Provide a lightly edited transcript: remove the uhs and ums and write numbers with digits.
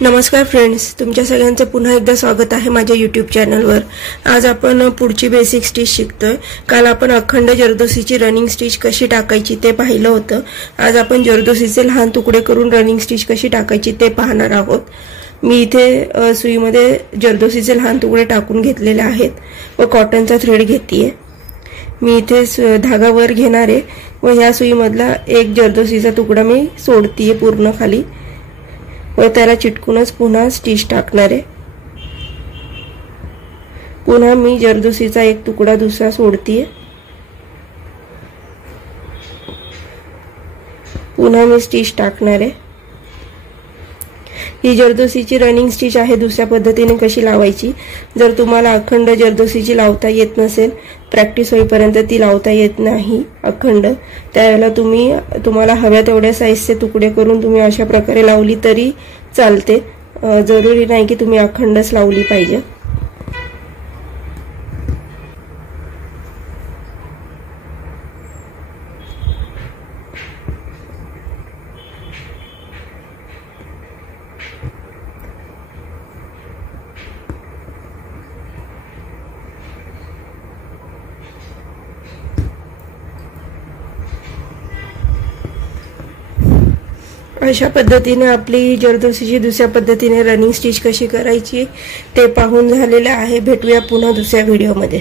नमस्कार फ्रेंड्स, तुमच्या सगळ्यांचं पुन्हा एकदा स्वागत आहे माझ्या यूट्यूब चॅनलवर। आज आपण पुढची बेसिक स्टिच शिकतोय। काल आपण अखंड जरदोसीची रनिंग स्टिच कशी टाकायची ते पाहिलं होतं। आज आपण जरदोसीचे लहान तुकडे करून रनिंग स्टिच कशी टाकायची ते पाहणार आहोत। मी इथे सुईमध्ये जरदोसीचे लहान तुकडे टाकून घेतलेले आहेत व कॉटनचा थ्रेड घेतेय। मी इथे धागा वर घेणार आहे व ह्या सुईमधला एक जरदोसीचा तुकडा मी सोडतेय पूर्ण खाली व त्याला चिटकूनच पुन्हा स्टिच टाकणार आहे। पुन्हा मी जरदोसीचा एक तुकडा दुसरा सोडतेय, पुन्हा मी स्टिच टाकणार आहे। ही जरदोसीची रनिंग स्टिच आहे। दुसऱ्या पद्धतीने कशी लावायची, जर तुम्हाला अखंड जरदोसीची लावता येत नसेल, प्रॅक्टिस होईपर्यंत ती लावता येत नाही अखंड, त्यावेळेला तुम्हाला हव्या तेवढ्या साईजचे तुकडे करून तुम्ही अशा प्रकारे लावली तरी चालते। जरुरी नाही की तुम्ही अखंडच लावली पाहिजे। अशा पद्धतीने आपली जरदोसीची दुसऱ्या पद्धतीने रनिंग स्टिच कशी करायची ते पाहून झालेले आहे। भेटूया पुन्हा दुसऱ्या व्हिडिओमध्ये।